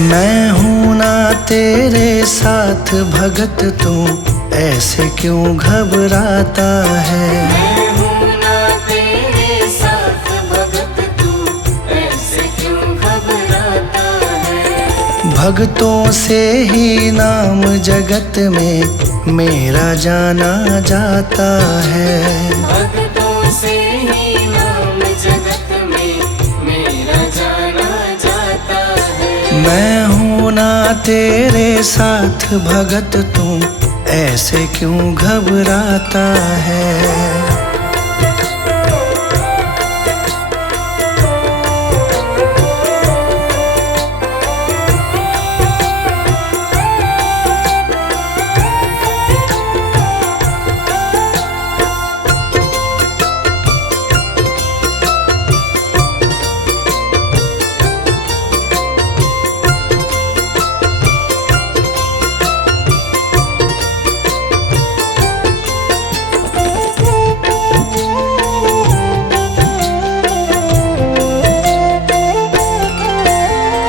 मैं हूँ ना तेरे साथ भगत, तू ऐसे क्यों घबराता है। मैं हूँ ना तेरे साथ भगत, तू ऐसे क्यों घबराता है। भक्तों से ही नाम जगत में मेरा जाना जाता है। भक्तों से ही नाम जगत में मेरा जाना जाता है। मैं हूँ ना तेरे साथ भगत, तू ऐसे क्यों घबराता है।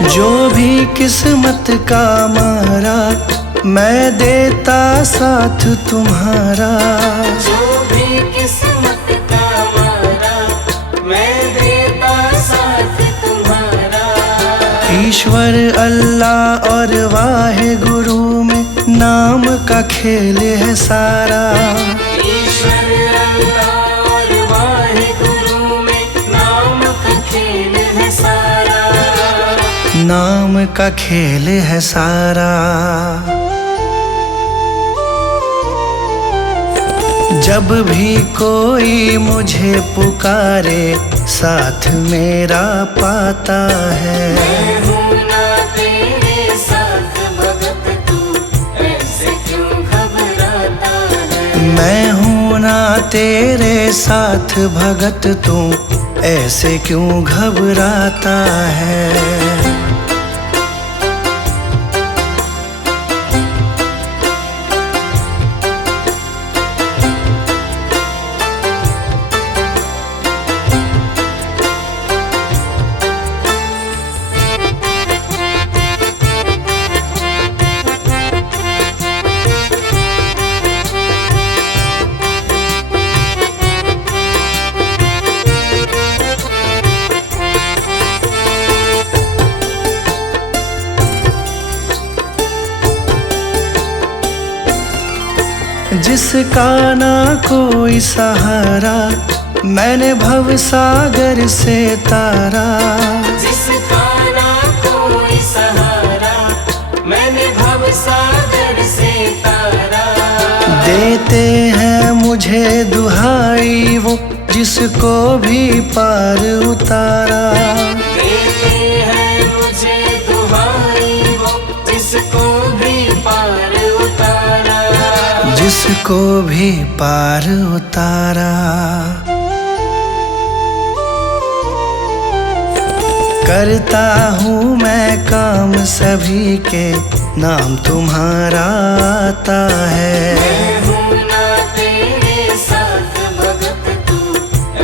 जो भी किस्मत का मारा, मैं देता साथ तुम्हारा। जो भी किस्मत का मारा, मैं देता साथ तुम्हारा। ईश्वर अल्लाह और वाहे गुरु में नाम का खेल है सारा। ईश्वर अल्लाह और वाहे गुरु में नाम का खेल है सारा। नाम का खेल है सारा। जब भी कोई मुझे पुकारे, साथ मेरा पाता है। मैं हूँ ना तेरे साथ भगत, तू ऐसे क्यों घबराता है। मैं हूँ ना तेरे साथ भगत, तू ऐसे क्यों घबराता है। जिसका ना कोई सहारा, मैंने भव सागर से तारा। जिसका ना कोई सहारा, मैंने भव सागर से तारा। देते हैं मुझे दुहाई वो, जिसको भी पार उतारा। देते हैं मुझे दुहाई वो, जिसको भी पार उतारा। जिसको भी पार उतारा। करता हूँ मैं काम सभी के, नाम तुम्हारा आता है। मैं हूँ ना तेरे साथ भगत, तू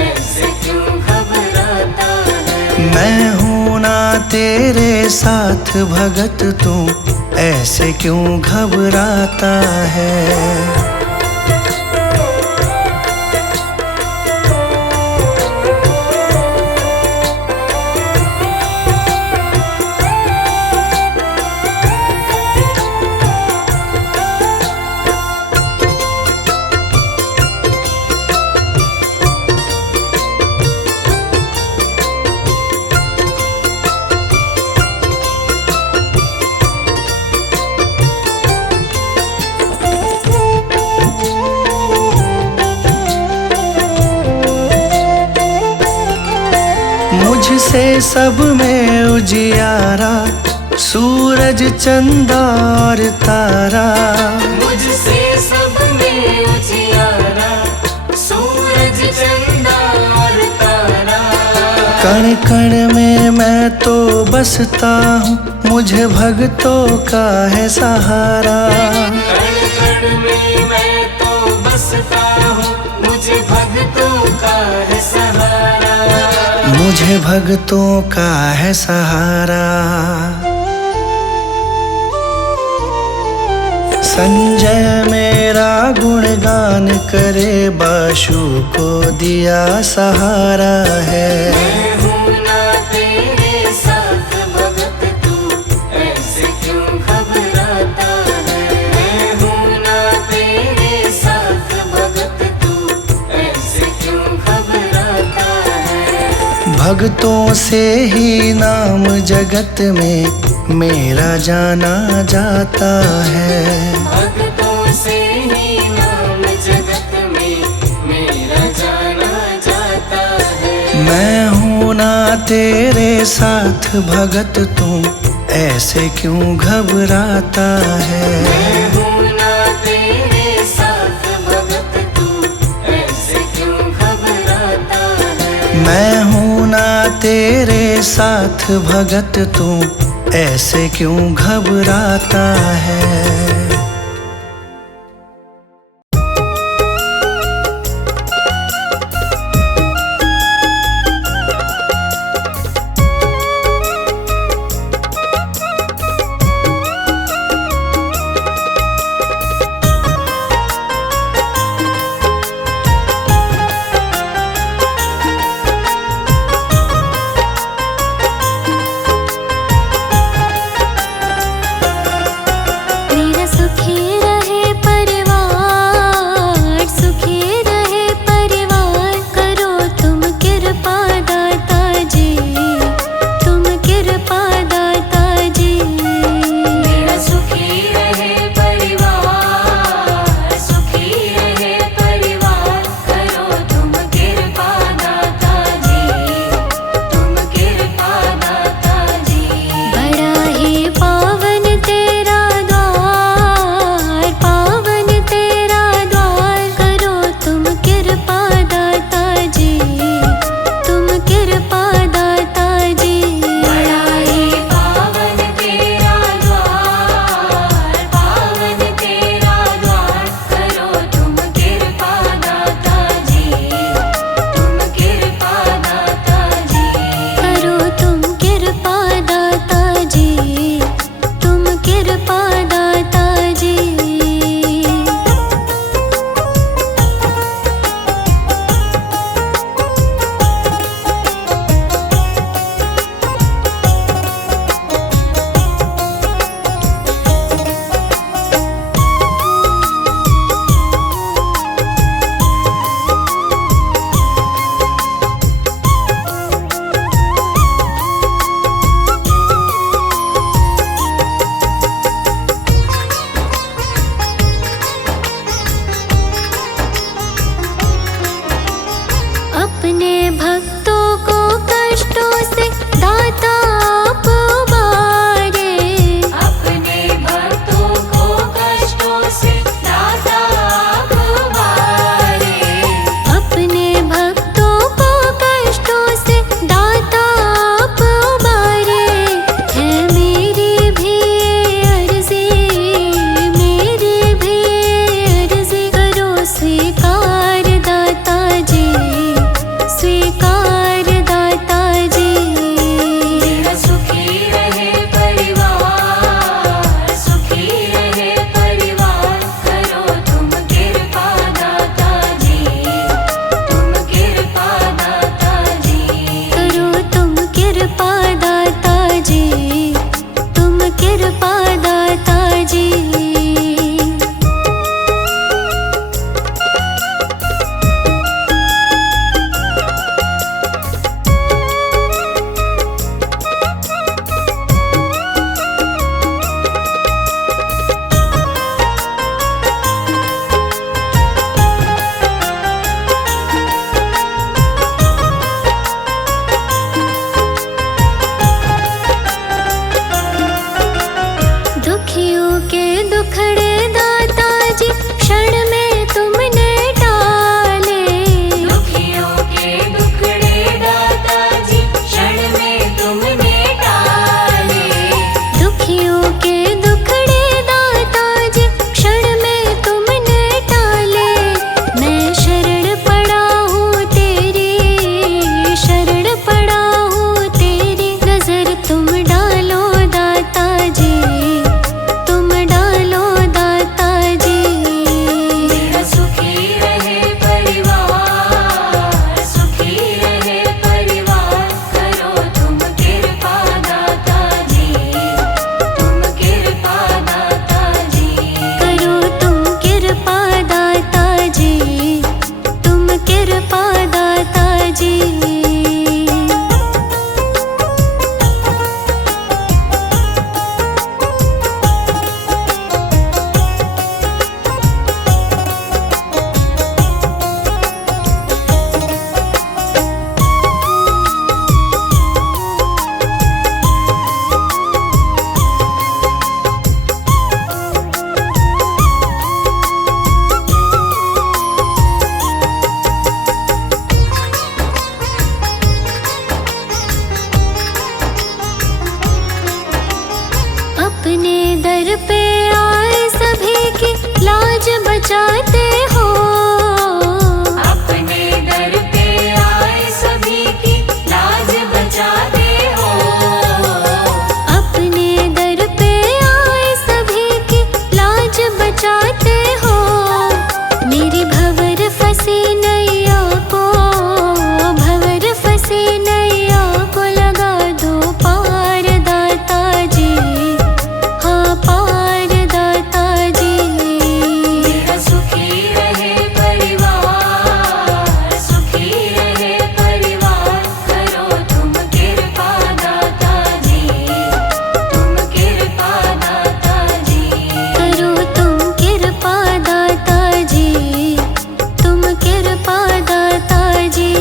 ऐसे क्यों घबराता है। मैं हूँ ना तेरे साथ भगत, तू ऐसे क्यों घबराता है। मुझसे सब में उजियारा, सूरज चंदा और तारा। मुझसे सब में उजियारा, सूरज चंदा और तारा। कण कण में मैं तो बसता हूँ, मुझे भक्तों का है सहारा। कण कण में मैं तो बसता हूँ, मुझे भक्तों का है सहारा। मुझे भक्तों का है सहारा। संजय मेरा गुणगान करे, बाशु को दिया सहारा है। मैं हूँ ना तेरे साथ भगत, तू ऐसे क्यों घबराता है। मैं हूँ ना तेरे साथ भगत, तू ऐसे क्यों घबराता है। भक्तों से ही नाम जगत में मेरा जाना जाता है। भक्तों से ही नाम जगत में मेरा जाना जाता है। मैं हूँ ना तेरे साथ भगत, तू ऐसे क्यों घबराता है। मैं हूँ ना तेरे साथ भगत, तू ऐसे क्यों घबराता है। मैं हूँ ना तेरे साथ भगत, तू ऐसे क्यों घबराता है। नीरस जी। अपने दर पे आए सभी की लाज बचाते हो। अपने दर पे आए सभी की लाज बचाते हो। अपने दर पे आए सभी की लाज बचाते हो। मेरी भंवर फंसी नैया को, भंवर फंसी नैया को लगा दो पार दाता जी। हाँ पार दाता जी। मेरा सुखी रहे परिवार, सुखी रहे परिवार, करो तुम कृपा दाता जी, तुम कृपा दाता जी। करो तुम कृपा दाता जी, तुम कृपा दाता जी।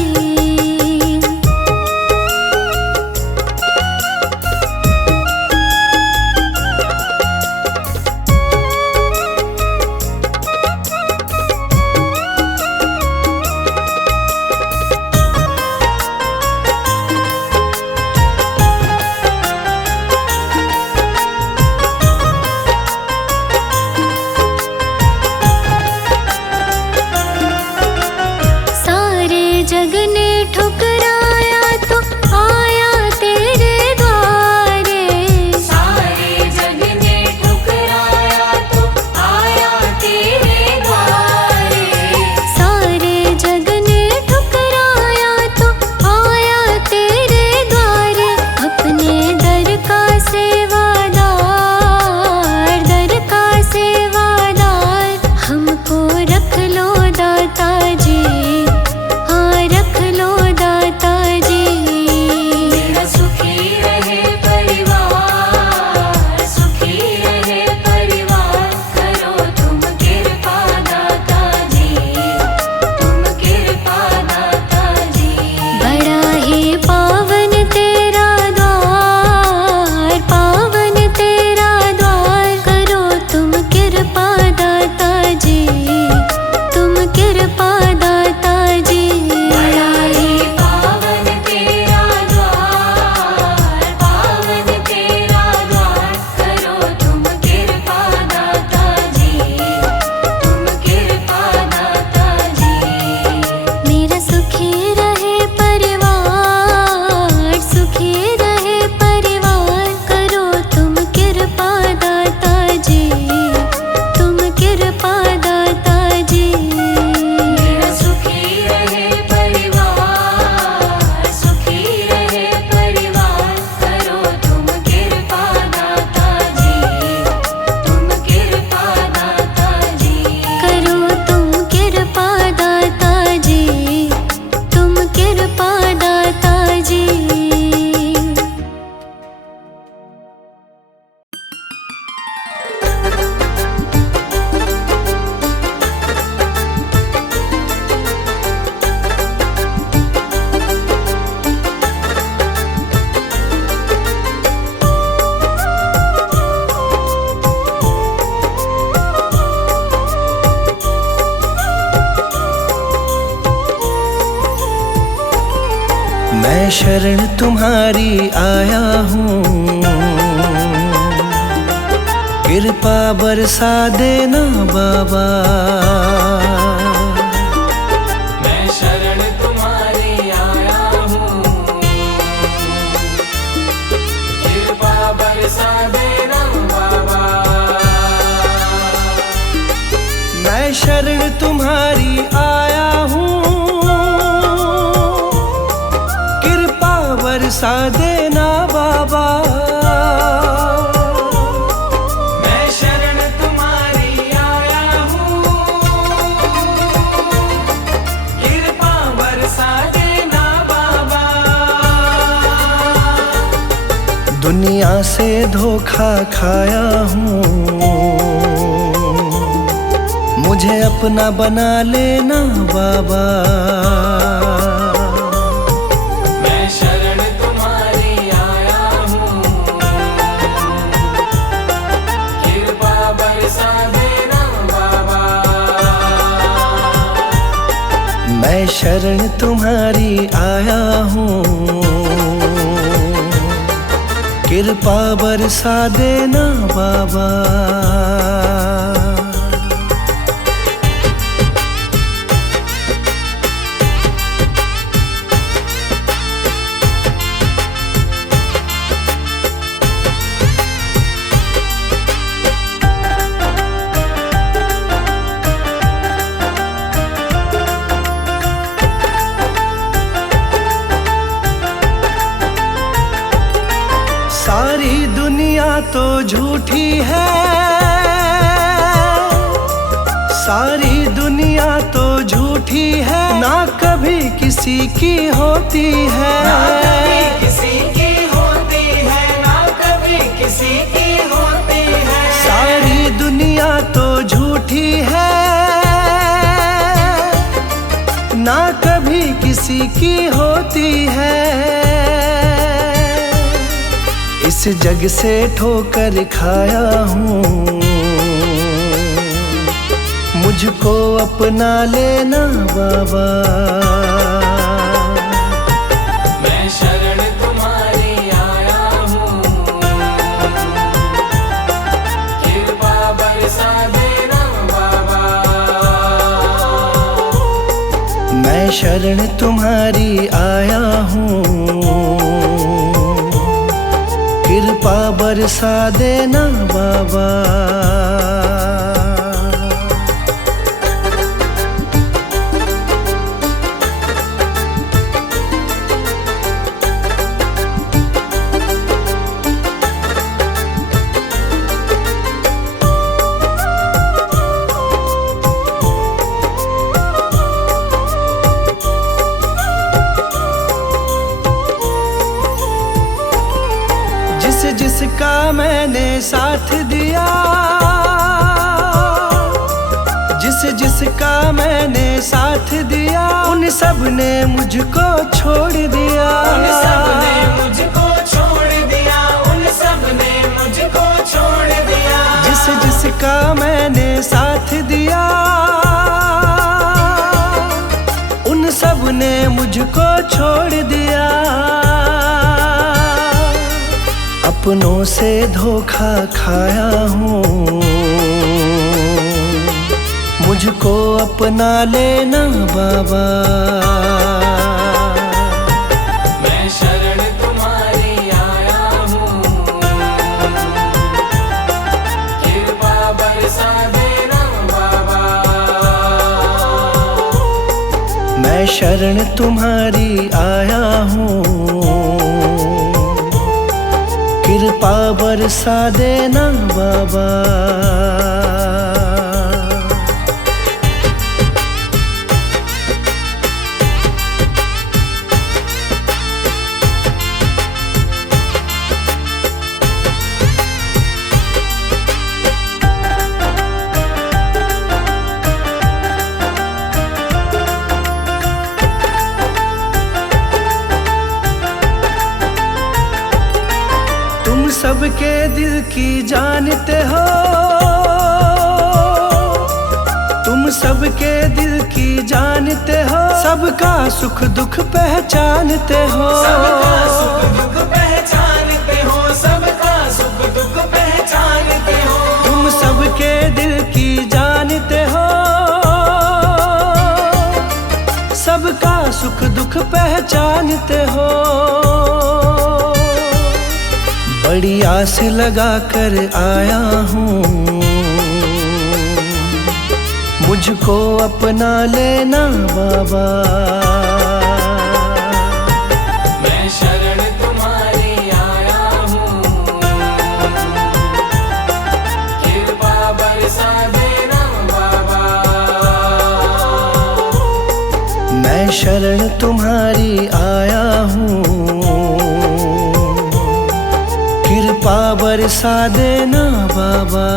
सारे जग ने ठुकराया तो आया तेरे द्वारे। सारे जग ने ठुकराया तो आया तेरे द्वारे। सारे जग ने ठुकराया तो आया तेरे द्वारे। अपने दर का सेवादार, दर का सेवादार हमको रख लो दाता जी। हाँ रख लो दाता जी। मेरा सुखी रहे परिवार, सुखी रहे परिवार, करो तुम कृपा दाता जी, तुम कृपा दाता जी। बड़ा ही पावन तेरा द्वार, पावन तेरा द्वार, करो तुम कृपा दाता जी, तुम कृपा दाता जी। बड़ा ही पावन तेरा द्वार, पावन तेरा द्वार, करो तुम कृपा दाता जी, तुम कृपा दाता जी। मेरा सुखी रहे परिवार, सुखी रहे परिवार, करो तुम कृपा दाता जी, तुम कृपा दाता जी। मेरा सुखी रहे परिवार, सुखी रहे परिवार, करो तुम कृपा दाता जी, तुम कृपा दाता जी। करो तुम कृपा दाता जी, तुम कृपा दाता जी। मैं शरण तुम्हारी आया हूँ, कृपा बरसा देना बाबा। मैं शरण तुम्हारी आया हूँ, कृपा बरसा देना बाबा। मैं शरण तुम्हारी आया हूँ, कृपा बरसा देना बाबा। मैं शरण तुम्हारी आया हूँ, कृपा बरसा देना दुनिया से धोखा खाया हूँ, मुझे अपना बना लेना बाबा। मैं शरण तुम्हारी आया हूँ, कृपा बरसा देना बाबा। मैं शरण तुम्हारी आया हूँ, कृपा बरसा देना बाबा। सारी दुनिया तो झूठी है, सारी दुनिया तो झूठी है, ना कभी किसी की होती है। ना कभी किसी की होती है, ना कभी किसी की होती है। सारी दुनिया तो झूठी है, ना कभी किसी की होती है। इस जग से ठोकर खाया हूँ, मुझको अपना लेना बाबा। मैं शरण तुम्हारी आया हूँ, कृपा बरसा देना बाबा। मैं शरण तुम्हारी आया हूँ, कृपा बरसा देना बाबा। जिसका मैंने साथ दिया, जिसका मैंने साथ दिया, उन सब ने मुझको छोड़ दिया। उन सब ने मुझको छोड़ दिया, उन सब ने मुझको छोड़ दिया। जिसका मैंने साथ दिया, उन सब ने मुझको छोड़ दिया। अपनों से धोखा खाया हूँ, मुझको अपना लेना बाबा। मैं शरण तुम्हारी आया हूँ, कृपा बरसा देना बाबा। मैं शरण तुम्हारी आया हूँ, कृपा बरसा देना बाबा। तुम सबके दिल की जानते हो, तुम सबके दिल की जानते हो, सबका सुख दुख पहचानते हो। सबका सुख दुख पहचानते हो, सबका सुख दुख पहचानते हो। तुम सबके दिल की जानते हो, सबका सुख दुख पहचानते हो। बड़ी आस लगा कर आया हूँ, मुझको अपना लेना बाबा। मैं शरण तुम्हारी आया हूँ, कृपा बरसा देना बाबा। मैं शरण तुम्हारी आया हूँ, बरसा देना बाबा।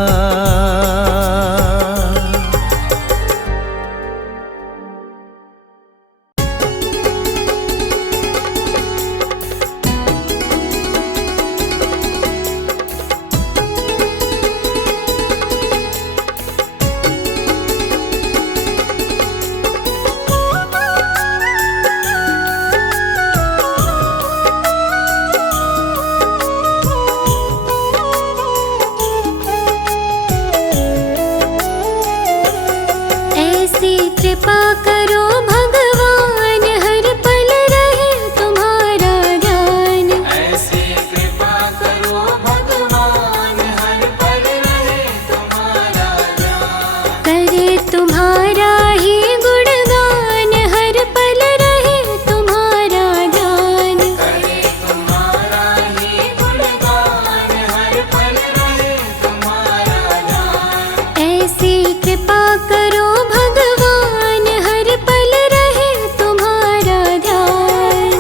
कृपा करो भगवान हर पल रहे तुम्हारा ध्यान। ऐसी कृपा करो भगवान हर पल रहे तुम्हारा ध्यान। करे तुम्हारा ही गुणगान हर पल रहे तुम्हारा ध्यान। करे तुम्हारा ही गुणगान हर पल रहे तुम्हारा ध्यान। ऐसी कृपा करो भगवान हर पल रहे तुम्हारा ध्यान।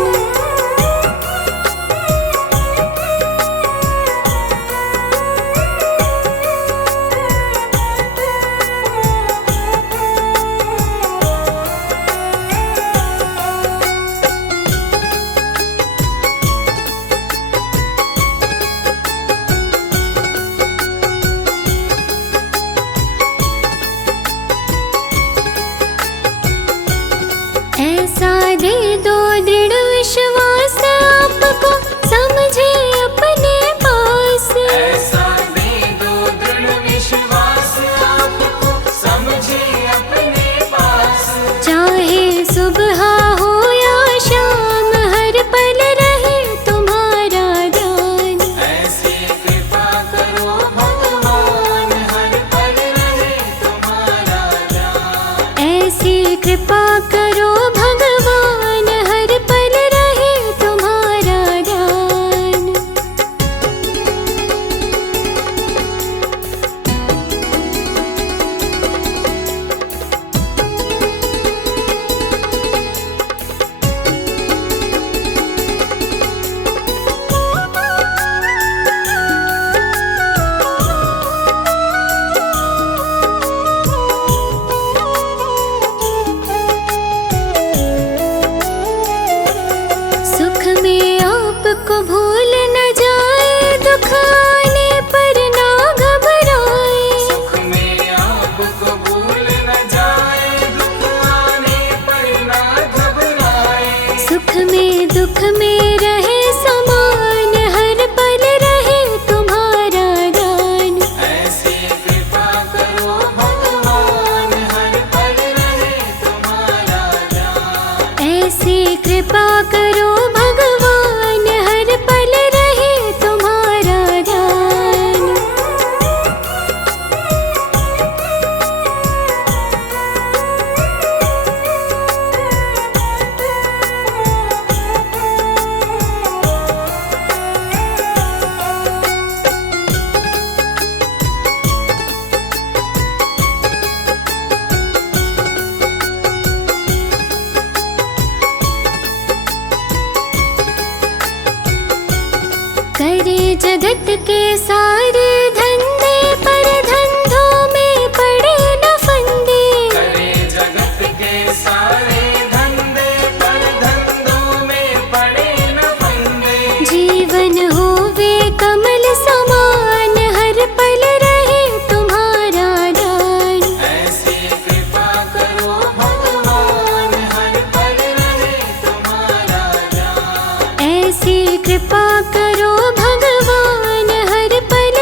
ऐसा दे दो दृढ़ विश्वास आपको समझे अपने पास। ऐसा दे दो दृढ़ विश्वास आपको समझे अपने पास। चाहे सुबह हो या शाम हर पल रहे तुम्हारा ध्यान। ऐसी कृपा करो भगवान हर पल रहे तुम्हारा ध्यान। ऐसी कृपा करो भगवान हर पल रहे तुम्हारा ध्यान। सुख में आपको भूल न जाए, दुख आने पर ना घबराए। सुख में आपको भूल न जाए, दुख आने पर ना घबराए। सुख में दुख में रहे समान हर पल रहे तुम्हारा ध्यान। ऐसी कृपा करो भगवान हर पल रहे तुम्हारा ध्यान। ऐसी कृपा करो भगवान हर पल रहे तुम्हारा ध्यान। करे जगत के सारे धंधे पर धंधों में पड़े न फंदे। करे जगत के सारे धंधे पर धंधों में पड़े न फंदे। जीवन होवे कमल समान हर पल रहे तुम्हारा ध्यान। ऐसी कृपा करो भगवान हर पल रहे तुम्हारा ध्यान। ऐसी कृपा करो भगवान हर पल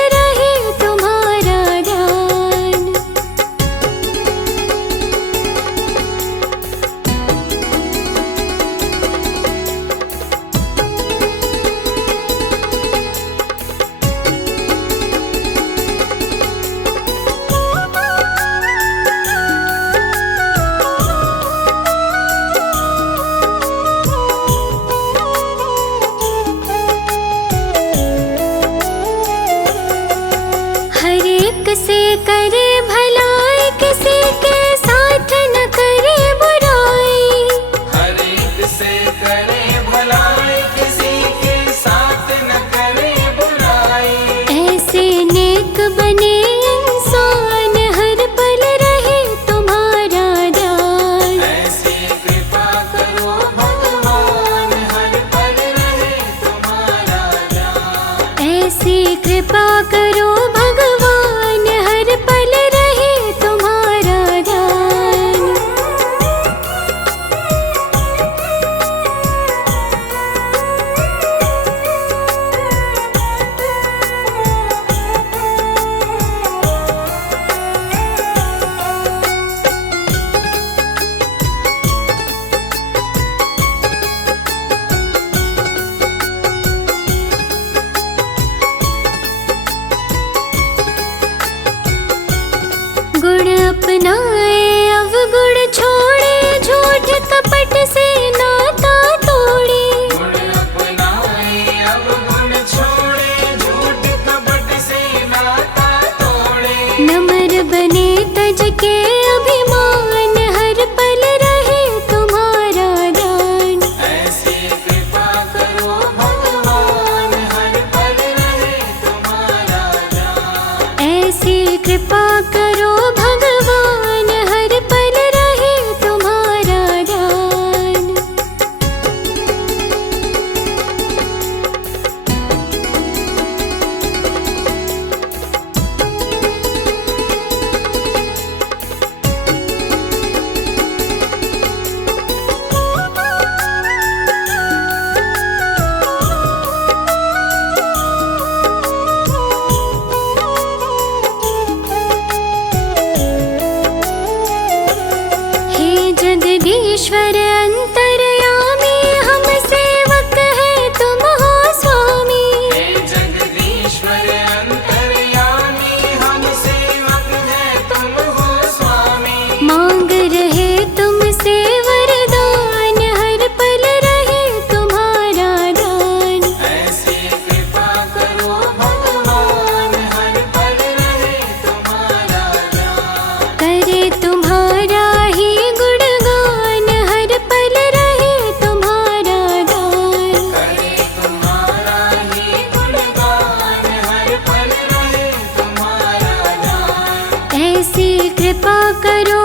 ऐसी कृपा करो